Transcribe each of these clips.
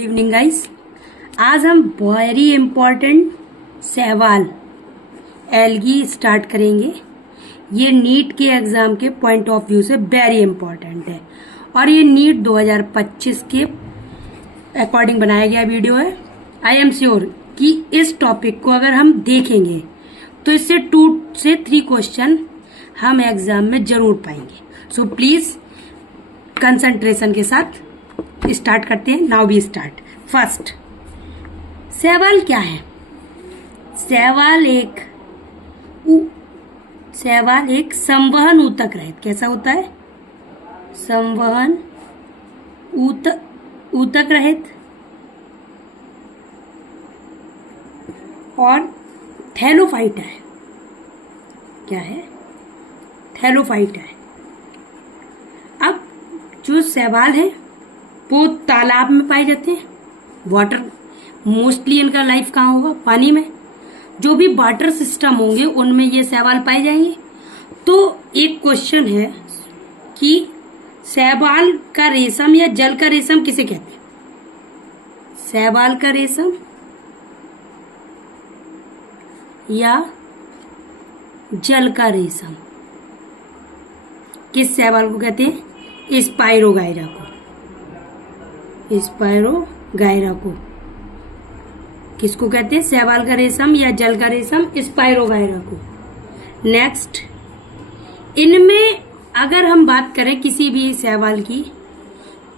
Evening guys. आज हम very important सवाल एल्गी स्टार्ट करेंगे। ये नीट के एग्जाम के पॉइंट ऑफ व्यू से वेरी इम्पोर्टेंट है और ये नीट 2025 के अकॉर्डिंग बनाया गया वीडियो है। आई एम श्योर कि इस टॉपिक को अगर हम देखेंगे तो इससे 2 से 3 क्वेश्चन हम एग्जाम में जरूर पाएंगे। सो प्लीज कंसंट्रेशन के साथ स्टार्ट करते हैं। Now we start. फर्स्ट सवाल क्या है? सवाल एक संवहन ऊतक रहित कैसा होता है? संवहन ऊतक रहित और थैलोफाइटा है। क्या है? थैलोफाइटा है। अब जो सवाल है वो तालाब में पाए जाते हैं। वाटर मोस्टली इनका लाइफ कहाँ होगा? पानी में। जो भी वाटर सिस्टम होंगे उनमें ये शैवाल पाए जाएंगे। तो एक क्वेश्चन है कि शैवाल का रेशम या जल का रेशम किसे कहते हैं? शैवाल का रेशम या जल का रेशम किस शैवाल को कहते हैं? स्पाइरोगाइरा को। स्पाइरोगाइरा को किसको कहते हैं? शैवाल का रेशम या जल का रेशम? स्पाइरोगाइरा को। नेक्स्ट, इनमें अगर हम बात करें किसी भी शैवाल की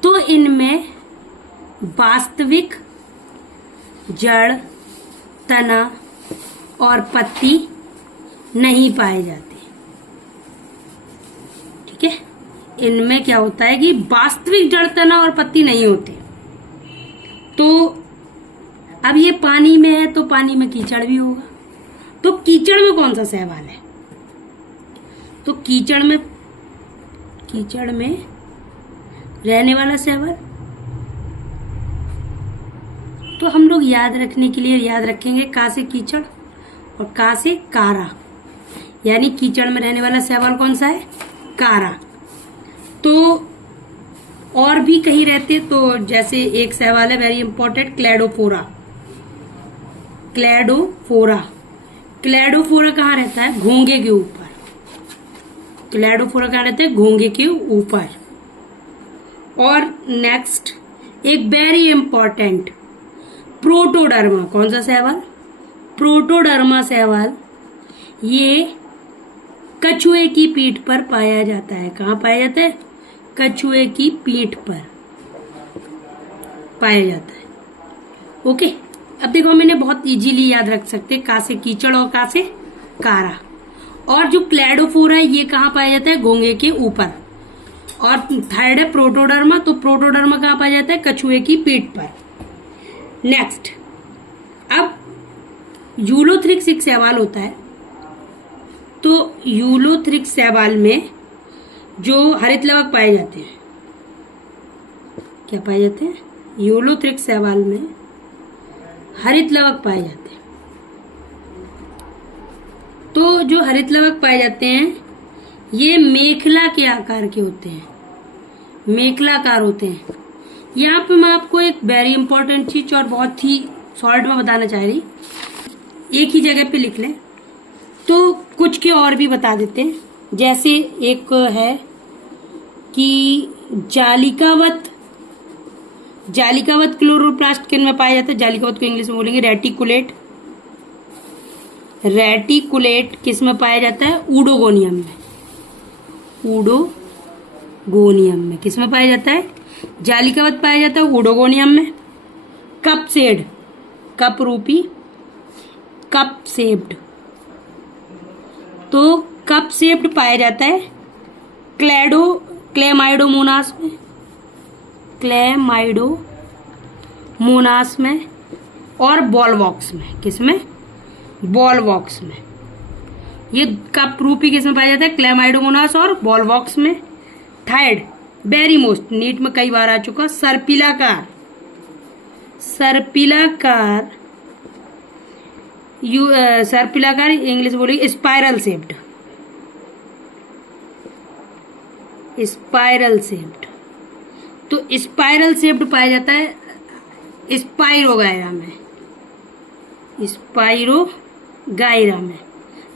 तो इनमें वास्तविक जड़, तना और पत्ती नहीं पाए जाते। ठीक है, इनमें क्या होता है कि वास्तविक जड़, तना और पत्ती नहीं होते। तो अब ये पानी में है तो पानी में कीचड़ भी होगा। तो कीचड़ में कौन सा शैवाल है? तो कीचड़ में रहने वाला शैवाल। तो हम लोग याद रखने के लिए याद रखेंगे का से कीचड़ और का से कारा। यानी कीचड़ में रहने वाला शैवाल कौन सा है? कारा। तो और भी कहीं रहते तो जैसे एक शैवाल है वेरी इंपॉर्टेंट, क्लैडोफोरा। क्लैडोफोरा कहाँ रहता है? घोंगे के ऊपर। क्लैडोफोरा कहाँ रहता है? घोंगे के ऊपर। और नेक्स्ट एक वेरी इंपॉर्टेंट प्रोटोडर्मा। कौन सा शैवाल? प्रोटोडर्मा शैवाल। ये कछुए की पीठ पर पाया जाता है। कहाँ पाया जाता है? कछुए की पीठ पर पाया जाता है। ओके, अब देखो मैंने बहुत इजीली याद रख सकते का से कीचड़ और का से कारा। और जो क्लैडोफोरा है ये कहाँ पाया जाता है? घोंगे के ऊपर। और थर्ड है प्रोटोडर्मा। तो प्रोटोडर्मा कहाँ पाया जाता है? कछुए की पीठ पर। नेक्स्ट, अब यूलोथ्रिक्स एक शैवाल होता है। तो यूलोथ्रिक्स शैवाल में जो हरित लवक पाए जाते हैं, क्या पाए जाते हैं? यूलोथ्रिक्स शैवाल में हरित लवक पाए जाते हैं। तो जो हरित लवक पाए जाते हैं ये मेखला के आकार के होते हैं, मेखलाकार होते हैं। यहाँ पे मैं आपको एक वेरी इंपॉर्टेंट चीज और बहुत ही शॉर्ट में बताना चाह रही, एक ही जगह पे लिख लें तो कुछ के और भी बता देते हैं। जैसे एक है कि जालिकावत क्लोरोप्लास्ट किन में पाया जाता है? जालिकावत को इंग्लिश में बोलेंगे रेटिकुलेट किस में पाया जाता है? ऊडोगोनियम में। किस में पाया जाता है? जालिकावत पाया जाता है ऊडोगोनियम में। कपसेड, कप रूपी, कपसेप्ड। तो कपसेप्ड पाया जाता है क्लेमाइडोमोनास में और बॉलवॉक्स में। किसमें? बॉलवॉक्स में। ये कप रूपी किसमें पाया जाता है? क्लेमाइडोमोनास और बॉलवॉक्स में। थर्ड वेरी मोस्ट, नीट में कई बार आ चुका, सर्पिलाकार इंग्लिश बोलेगी स्पाइरल शेप्ड। तो स्पाइरल शेप्ड पाया जाता है स्पाइरोगायरा में, स्पाइरोगायरा में।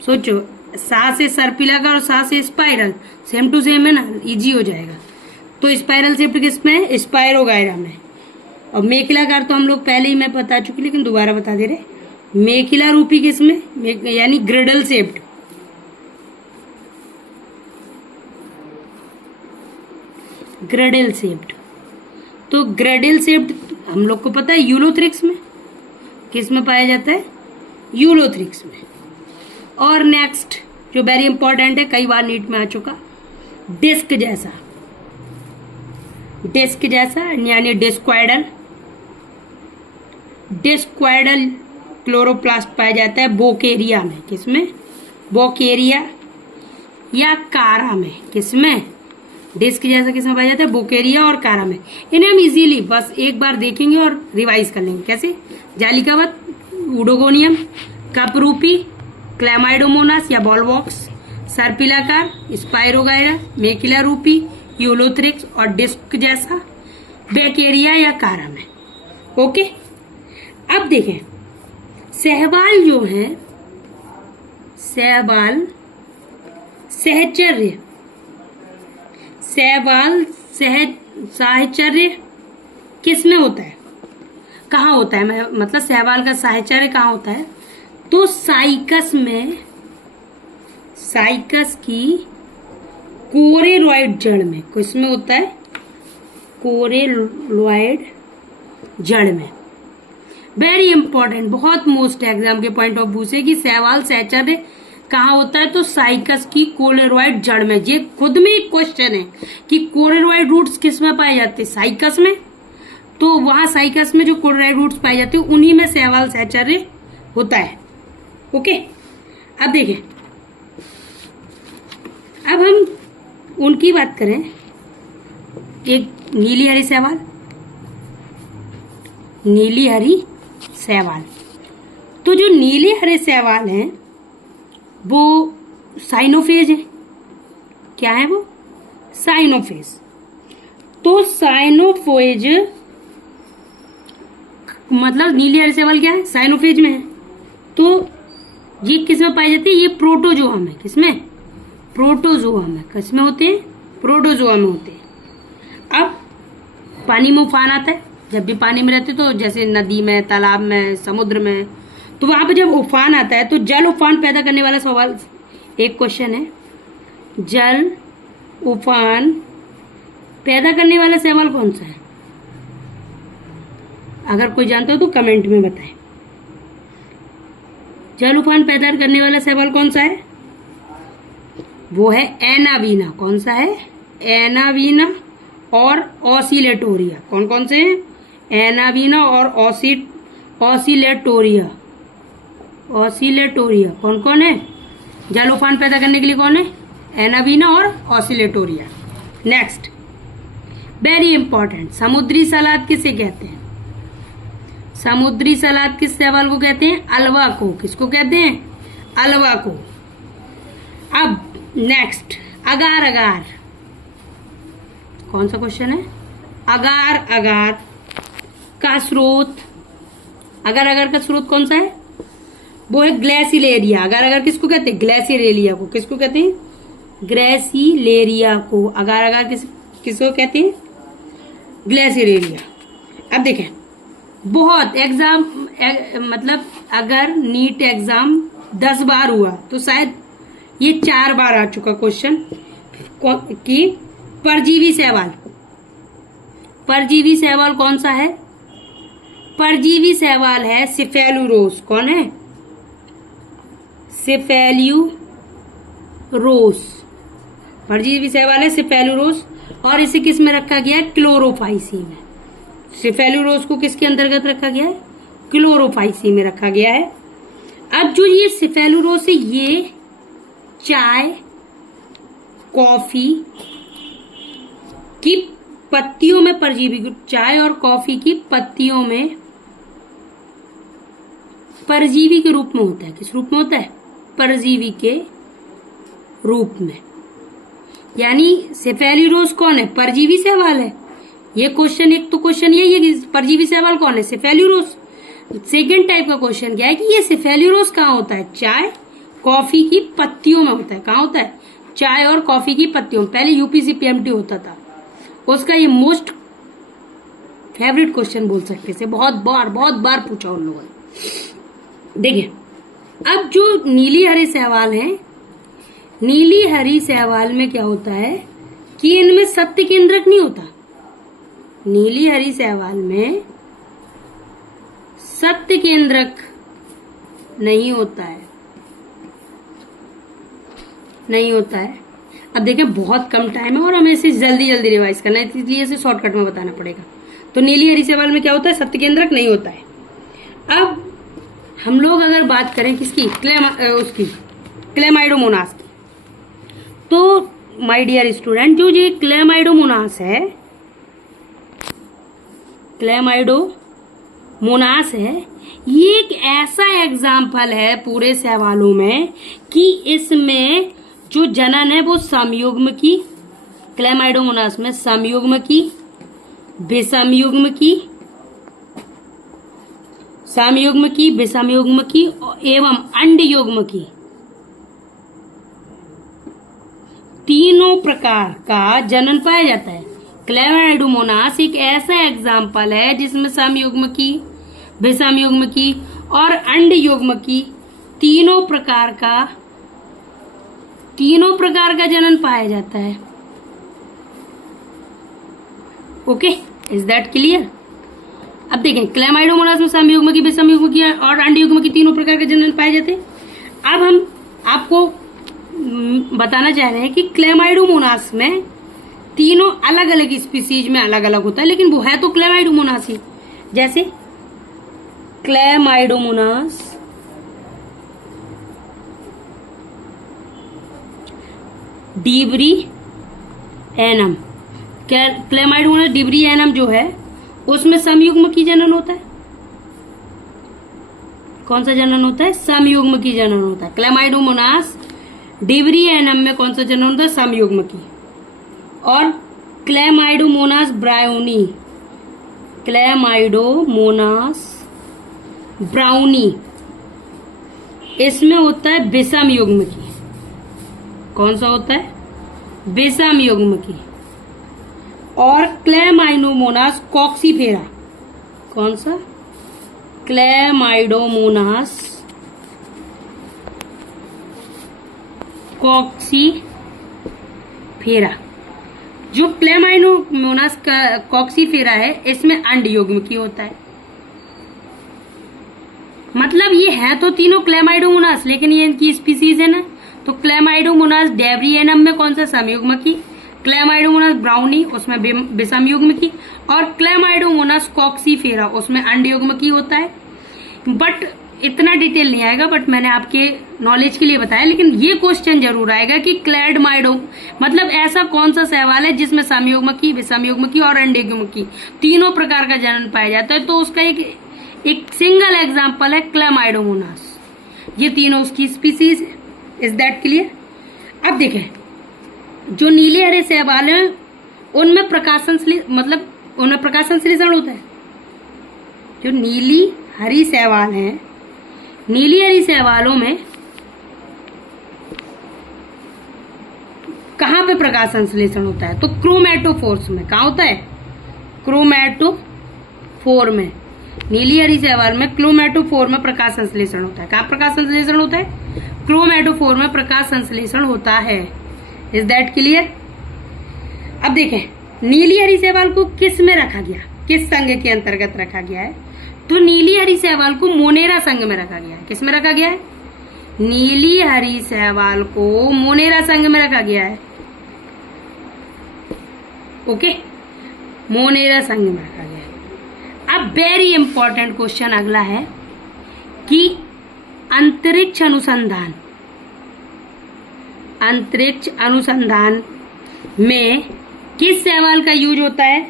सोचो, सा से सर्पिलाकार और सा से स्पाइरल, सेम टू सेम है ना, इजी हो जाएगा। तो स्पाइरल शेप्ड किस में है? स्पाइरोगायरा में। और मेखलाकार तो हम लोग पहले ही मैं बता चुकी, लेकिन दोबारा बता दे रहे, मेखिला रूपी किस में, यानी ग्रेडल शेप्ड, ग्रेडल शेप्ड। तो ग्रेडल शेप्ड हम लोग को पता है यूलोथ्रिक्स में, किस में पाया जाता है? यूलोथ्रिक्स में। और नेक्स्ट जो वेरी इंपॉर्टेंट है, कई बार नीट में आ चुका, डिस्क जैसा, डिस्क जैसा यानी डिस्क्वाइडल, डिस्क्वाइडल क्लोरोप्लास्ट पाया जाता है बोकेरिया में, किसमें? बोकेरिया या कारा में, किसमें? डिस्क जैसा किसमें पाया जाता है? बोकेरिया और कारा में। इन्हें हम इजीली बस एक बार देखेंगे और रिवाइज कर लेंगे। कैसे? जालिकावत, उडोगोनियम, कपरूपी, क्लैमाइडोमोनास या बॉलवॉक्स, सर्पिलाकार, स्पाइरोगायरा, मेकिला रूपी, यूलोथ्रिक्स और डिस्क जैसा बेकेरिया या कारा में। ओके, अब देखें सहवाल जो है, सहवाल सहचर्य, सहवाल साहचर्य किस में होता है? कहाँ होता है? मतलब सहवाल का साहचर्य कहाँ होता है? तो साइकस में, साइकस की कोरेलॉइड जड़ में, किसमें होता है? कोरेलॉइड जड़ में। वेरी इंपॉर्टेंट, बहुत मोस्ट एग्जाम के पॉइंट ऑफ व्यू से कि सहवाल सहचर्य कहाँ होता है? तो साइकस की कोलेरॉइड जड़ में। ये खुद में एक क्वेश्चन है कि कोलेरॉइड रूट्स किस में पाए जाते हैं? साइकस में। तो वहां साइकस में जो कोलेरॉइड रूट्स पाए जाते हैं उन्हीं में सहवाल सहचर्य होता है। ओके, अब देखें, अब हम उनकी बात करें, एक नीली हरी सहवाल, नीली हरी सहवाल। तो जो नीले हरे सहवाल हैं वो साइनोफेज है। क्या है वो? साइनोफेज। तो साइनोफेज मतलब नीली हरी सहवाल क्या है? साइनोफेज में है। तो ये किस में पाई जाती है? ये प्रोटोजोआ में। किसमें? प्रोटोजोआ में। किसमें होते हैं? प्रोटोजोआ में होते हैं। अब पानी में उफान आता है, जब भी पानी में रहते तो जैसे नदी में, तालाब में, समुद्र में, तो वहां पर जब उफान आता है तो जल उफान पैदा करने वाला सवाल, एक क्वेश्चन है, जल उफान पैदा करने वाला सहवाल कौन सा है? अगर कोई जानता हो तो कमेंट में बताएं। जल उफान पैदा करने वाला सहवाल कौन सा है? वो है एनावीना। कौन सा है? एनावीना और ऑसिलेटोरिया। कौन कौन से हैं? एनावीना और ऑसिलेटोरिया। ऑसिलेटोरिया कौन कौन है? जल उफान पैदा करने के लिए कौन है? एनावीना और ऑसिलेटोरिया। नेक्स्ट, वेरी इंपॉर्टेंट, समुद्री सलाद किसे कहते हैं? समुद्री सलाद किस सहवाल को कहते हैं? अल्वा को। किसको कहते हैं? अल्वा को। अब नेक्स्ट, अगार अगार। कौन सा क्वेश्चन है? अगार अगार का स्रोत, अगार अगार का स्रोत कौन सा है? वो है ग्लेसिलेरिया। अगार अगार किसको कहते हैं? ग्लेसिलेरिया को। किसको कहते हैं? ग्लेसिलेरिया को। अगार अगार किसको कहते हैं? ग्लेसिलेरिया। अब देखें, बहुत एग्जाम मतलब अगर नीट एग्जाम 10 बार हुआ तो शायद ये 4 बार आ चुका क्वेश्चन कि परजीवी सहवाल, परजीवी सहवाल कौन सा है? परजीवी सहवाल है सिफेलुरोस। कौन है? सिफेलुरोस। परजीवी सहवाल है सिफेलुरोस। और इसे किस में रखा गया है? क्लोरोफाइसी में। सिफेलुरोस को किसके अंतर्गत रखा गया है? क्लोरोफाइसी में रखा गया है। अब जो ये सिफेलुरोस है ये चाय, कॉफी की पत्तियों में परजीवी, चाय और कॉफी की पत्तियों में परजीवी के रूप में होता है। किस रूप में होता है? परजीवी के रूप में। यानी सिफेलुरोस कौन है? परजीवी सहवाल है। ये क्वेश्चन, एक तो क्वेश्चन यही है कि परजीवी शैवाल कौन है, सेफेल्यूरोस। सेकेंड टाइप का क्वेश्चन क्या है कि ये सेफेल्यूरोस कहाँ होता है, चाय कॉफी की पत्तियों में होता है। कहाँ होता है, चाय और कॉफी की पत्तियों में। पहले यूपीसी पीएमटी होता था, उसका ये मोस्ट फेवरेट क्वेश्चन बोल सकते थे, बहुत बार पूछा उन लोगों ने। देखिए अब जो नीली हरी शैवाल है, नीली हरी शैवाल में क्या होता है कि इनमें सत्य केंद्रक नहीं होता। नीली हरी शैवाल में सत्य केंद्रक नहीं होता है, नहीं होता है। अब देखें बहुत कम टाइम है और हमें इसे जल्दी रिवाइज करना है, इसलिए इसे शॉर्टकट में बताना पड़ेगा। तो नीली हरी शैवाल में क्या होता है, सत्य केंद्रक नहीं होता है। अब हम लोग अगर बात करें किसकी, क्लेमाइडोमोनास की, तो माय डियर स्टूडेंट जो ये क्लेमाइडोमोनास है, क्लेमाइडोमोनास है, ये एक ऐसा एग्जाम्पल है पूरे शैवालों में कि इसमें जो जनन है वो समयुग्म की, क्लेमाइडोमोनास में समयुग्म की, विषमयुग्म की, समयुग्म की, विषमयुग्म की एवं अंडयुग्म की, तीनों प्रकार का जनन पाया जाता है। क्लेमाइडोमोनास एक ऐसा एग्जाम्पल है जिसमें समयुग्म की, विषमयुग्म की और अंडयुग्म की तीनों प्रकार का जनन पाया जाता है। Okay, is that clear? अब देखें क्लेमाइडोमोनास में समयुग्म की, विषमयुग्म की और अंडयुग्म की तीनों प्रकार के जनन पाए जाते हैं। अब हम आपको बताना चाह रहे हैं कि क्लेमाइडोमोनास में तीनों अलग अलग स्पीसीज में अलग अलग होता है, लेकिन वो है तो क्लेमाइडोमोनास ही। जैसे Chlamydomonas debris annum, Chlamydomonas debris annum जो है उसमें समयुग्म की जनन होता है। कौन सा जनन होता है, समयुग्म की जनन होता है। क्लेमाइडोमोनास डिब्री एनम में कौन सा जनन होता है, समयुग्म की। और क्लेमाइडोमोनास ब्राउनी, क्लेमाइडोमोनास ब्राउनी इसमें होता है विषम युग्म की। कौन सा होता है, विषम युग्म की। और क्लेमाइडोमोनास कॉक्सीफेरा, कौन सा, क्लेमाइडोमोनास कॉक्सीफेरा, जो क्लेमाइडोमोनास कॉक्सीफेरा है इसमें अंडयुग्म की होता है। मतलब ये है तो तीनों क्लेमाइडोमोनास, लेकिन ये इनकी स्पीसीज है ना। तो क्लेमाइडोमोनास डेब्रिएनम में कौन सा, समयुग्म की। क्लेमाइडोमोनास ब्राउनी उसमें विषमयुग्म की। और क्लेमाइडोमोनास कॉक्सीफेरा उसमें अंडयुग्म की होता है। बट इतना डिटेल नहीं आएगा, बट मैंने आपके नॉलेज के लिए बताया। लेकिन ये क्वेश्चन जरूर आएगा कि क्लेडमाइडो मतलब ऐसा कौन सा शैवाल है जिसमें समयुग्म की, विषमयुग्म की और अंडयुग्म की तीनों प्रकार का जनन पाया जाता है। तो उसका एक सिंगल एग्जाम्पल है क्लेमाइडोमोनास। ये तीनों उसकी स्पीसीज है। Is that clear? अब देखें जो नीले हरे शैवाल है उनमें प्रकाश संश्लेषण होता है। जो नीली हरी शैवाल है, नीली हरी शैवालों में कहां पे प्रकाश संश्लेषण होता है, तो क्रोमैटोफोर्स में। कहां होता है, क्रोमैटोफोर में। नीली हरी शैवाल में क्रोमैटोफोर में प्रकाश संश्लेषण होता है। कहां प्रकाश संश्लेषण होता है, क्रोमैटोफोर में प्रकाश संश्लेषण होता है। Is that clear? अब देखें नीली हरी शैवाल को किस में रखा गया, किस संघ के अंतर्गत रखा गया है, तो नीली हरी शैवाल को मोनेरा संघ में रखा गया है। किस में रखा गया है, नीली हरी शैवाल को मोनेरा संघ में रखा गया है। ओके, मोनेरा संघ में रखा गया है। अब वेरी इंपॉर्टेंट क्वेश्चन अगला है कि अंतरिक्ष अनुसंधान में किस शैवाल का यूज होता है,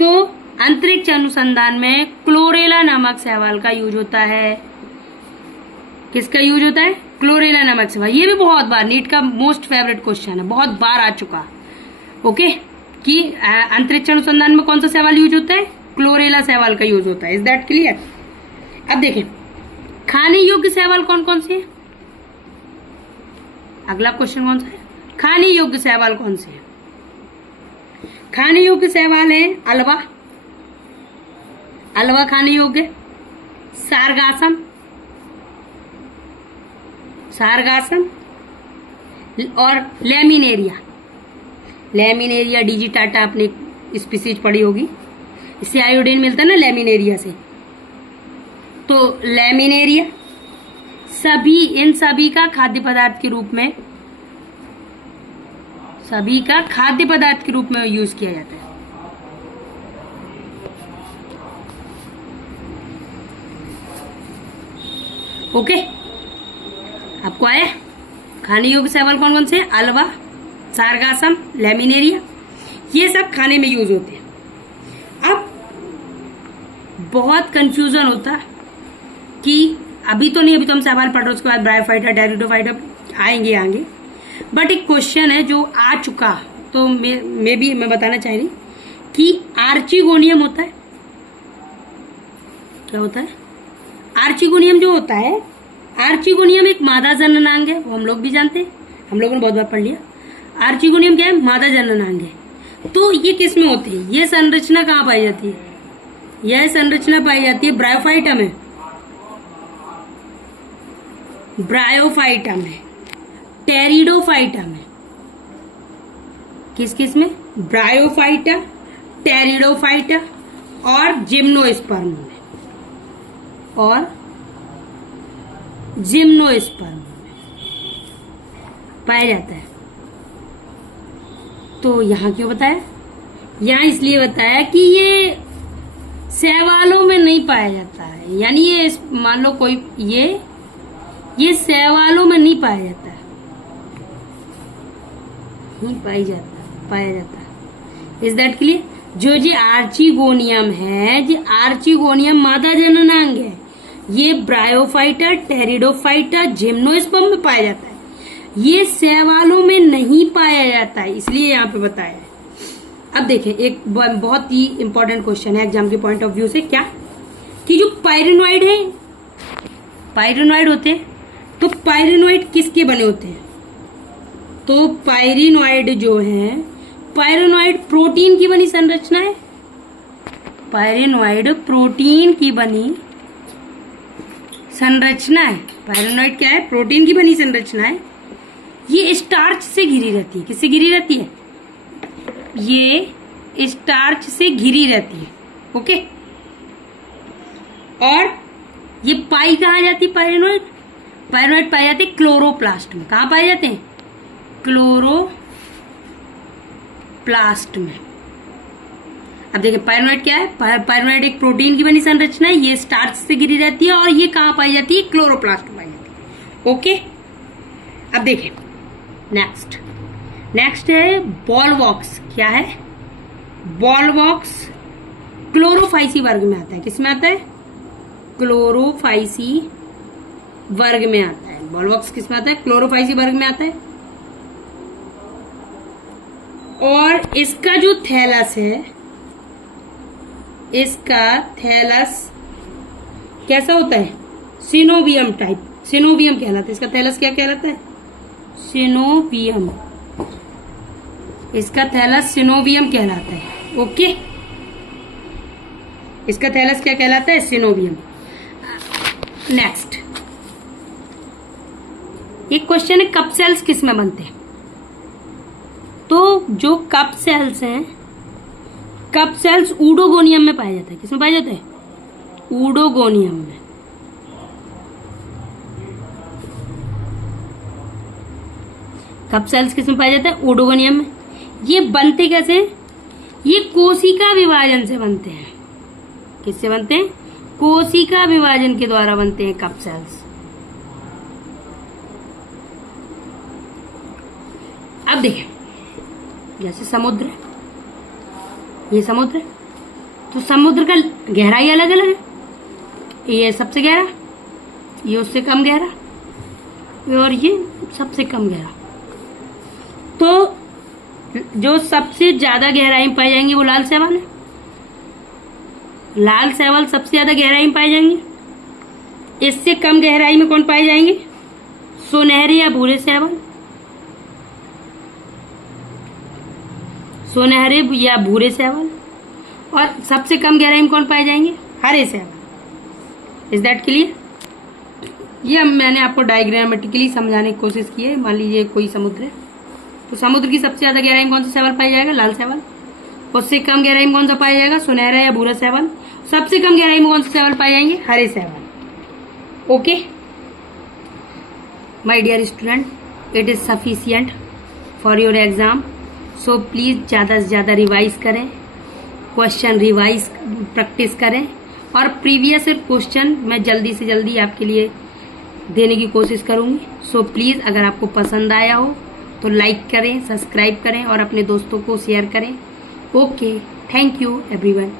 तो अंतरिक्ष अनुसंधान में क्लोरेला नामक शैवाल का यूज होता है। किसका यूज होता है, क्लोरेला नामक शैवाल। ये भी बहुत बार नीट का मोस्ट फेवरेट क्वेश्चन है, बहुत बार आ चुका। ओके, कि अंतरिक्ष अनुसंधान में कौन सा शैवाल यूज होता है? क्लोरेला शैवाल का यूज होता है। Is that clear? अब देखें खाने योग्य शैवाल कौन कौन से हैं? अगला क्वेश्चन कौन सा है? खाने योग्य शैवाल कौन से हैं? खाने योग्य शैवाल है अलवा, अलवा खाने योग्य, सारगासम, सारगासम और लेमिनेरिया। लेमिनेरिया डिजिटाटा आपने स्पीसीज पढ़ी होगी, इससे आयोडीन मिलता है ना लेमिनेरिया से। तो लेमिनेरिया सभी, इन सभी का खाद्य पदार्थ के रूप में, सभी का खाद्य पदार्थ के रूप में यूज किया जाता है। ओके, आपको आया? खाने योग्य शैवाल कौन कौन से हैं? अलवा, सारगासम, लेमिनेरिया, ये सब खाने में यूज होते हैं। अब बहुत कंफ्यूजन होता है कि अभी तो नहीं, अभी तो हम सवाल पढ़ रहे हैं, उसके बाद ब्रायोफाइटा, टेरिडोफाइटा आएंगे। बट एक क्वेश्चन है जो आ चुका, तो मैं बताना चाह रही कि आर्चिगोनियम होता है। क्या होता है? आर्चिगोनियम जो होता है, आर्चिगोनियम एक मादा जननांग है, वो हम लोग भी जानते हैं, हम लोगों ने बहुत बार पढ़ लिया। आर्चिगोनियम क्या है? मादा जननांग है। तो ये किस में होती है? ये संरचना कहाँ पाई जाती है? यह संरचना पाई जाती है ब्रायोफाइटा में, ब्रायोफाइटा में, टेरिडोफाइटा में। किस किस में? ब्रायोफाइटा, टेरिडोफाइटा और जिम्नोस्पर्म में, और जिम्नोस्पर्म में पाया जाता है। तो यहां क्यों बताया? यहां इसलिए बताया कि ये शैवालों में नहीं पाया जाता है, यानी ये मान लो कोई ये शैवालों में नहीं पाया जाता है, नहीं पाया जाता है। Is that clear? जो आर्चिगोनियम है, जो आर्चिगोनियम मादा जननांग है, ये ब्रायोफाइटा, टेरिडोफाइटा, जिम्नोस्पर्म में पाया जाता है। ये शैवालों में नहीं पाया जाता है, इसलिए यहाँ पे बताया है। अब देखें, एक बहुत ही इंपॉर्टेंट क्वेश्चन है एग्जाम के पॉइंट ऑफ व्यू से, क्या कि जो पायरेनोइड है, पायरेनोइड होते हैं, तो पायरेनोइड किसके बने होते हैं? तो पायरेनोइड जो है, पायरेनोइड प्रोटीन की बनी संरचना है। पायरेनोइड प्रोटीन की बनी संरचना है। पायरेनोइड क्या है? प्रोटीन की बनी संरचना है। ये स्टार्च से घिरी रहती है। किससे घिरी रहती है? ये स्टार्च से घिरी रहती है। ओके, और ये पाई कहाँ जाती है? पायरेनोइड, पायरेनोइड पाई जाती है क्लोरोप्लास्ट में। कहाँ पाए जाते हैं? क्लोरोप्लास्ट में। अब देखिए पायरेनोइड क्या है? पायरेनोइड एक प्रोटीन की बनी संरचना है, ये स्टार्च से घिरी रहती है, और ये कहाँ पाई जाती है? क्लोरोप्लास्ट में पाई जाती है। ओके, अब देखें नेक्स्ट है बॉलवॉक्स। क्या है? बॉलवॉक्स क्लोरोफाइसी वर्ग में आता है। किस में आता है? क्लोरोफाइसी वर्ग में आता है। बॉलवॉक्स किस में आता है? क्लोरोफाइसी वर्ग में आता है। और इसका जो थैलस है, इसका थैलस कैसा होता है? सिनोवियम टाइप, सिनोवियम कहलाता है। इसका थैलस क्या कहलाता है? सिनोवियम। इसका थैलस सिनोवियम कहलाता है। ओके, इसका थैलस क्या कहलाता है? सिनोवियम। नेक्स्ट एक क्वेश्चन है, कप सेल्स किस में बनते हैं? तो जो कप सेल्स हैं, कप सेल्स ऊडोगोनियम में पाया जाता है। किसमें पाया जाता है? ऊडोगोनियम में। कप सेल्स किसमें पाया जाता है? ऊडोगोनियम में। ये बनते कैसे हैं? ये कोशिका विभाजन से बनते हैं। किससे बनते हैं? कोशिका विभाजन के द्वारा बनते हैं कप सेल्स। अब देखें, जैसे समुद्र, ये समुद्र है, तो समुद्र का गहराई अलग अलग है। ये सबसे गहरा, ये उससे कम गहरा, और ये सबसे कम गहरा। तो जो सबसे ज्यादा गहराई में पाए जाएंगे वो लाल शैवाल है। लाल शैवाल सबसे ज्यादा गहराई में पाए जाएंगे। इससे कम गहराई में कौन पाए जाएंगे? सुनहरे या भूरे शैवाल। सुनहरे या भूरे शैवाल। और सबसे कम गहराई में कौन पाए जाएंगे? हरे शैवाल। Is that clear? ये मैंने आपको डायग्रामेटिकली समझाने की कोशिश की है। मान लीजिए कोई समुद्र है, तो समुद्र की सबसे ज्यादा गहराई में कौन सा शैवाल पाया जाएगा? लाल शैवाल। उससे कम गहराई में कौन सा पाया जाएगा? सुनहरा या भूरा शैवाल। सबसे कम गहराई में कौन सा शैवाल पाए जाएंगे? हरे शैवाल। Okay my dear student, it is sufficient for your exam. So please ज्यादा से ज्यादा रिवाइज करें, क्वेश्चन रिवाइज प्रैक्टिस करें, और प्रीवियस क्वेश्चन मैं जल्दी से जल्दी आपके लिए देने की कोशिश करूंगी। सो प्लीज अगर आपको पसंद आया हो तो लाइक करें, सब्सक्राइब करें और अपने दोस्तों को शेयर करें। Okay, thank you everyone.